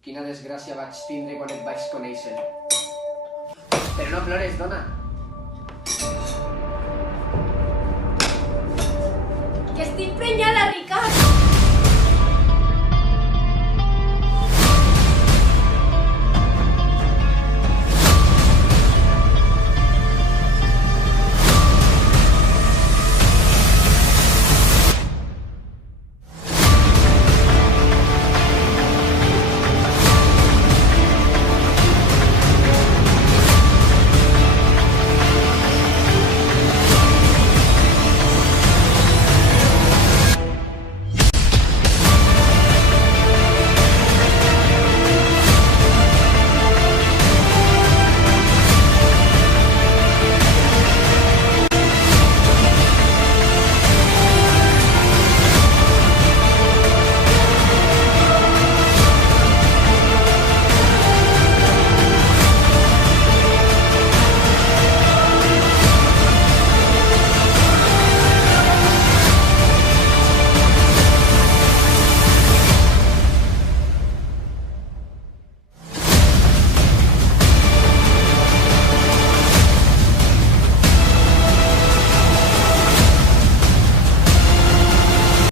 Quina desgràcia vaig tindre quan et vaig conèixer. Però no plores, dona. Que estic prenyada,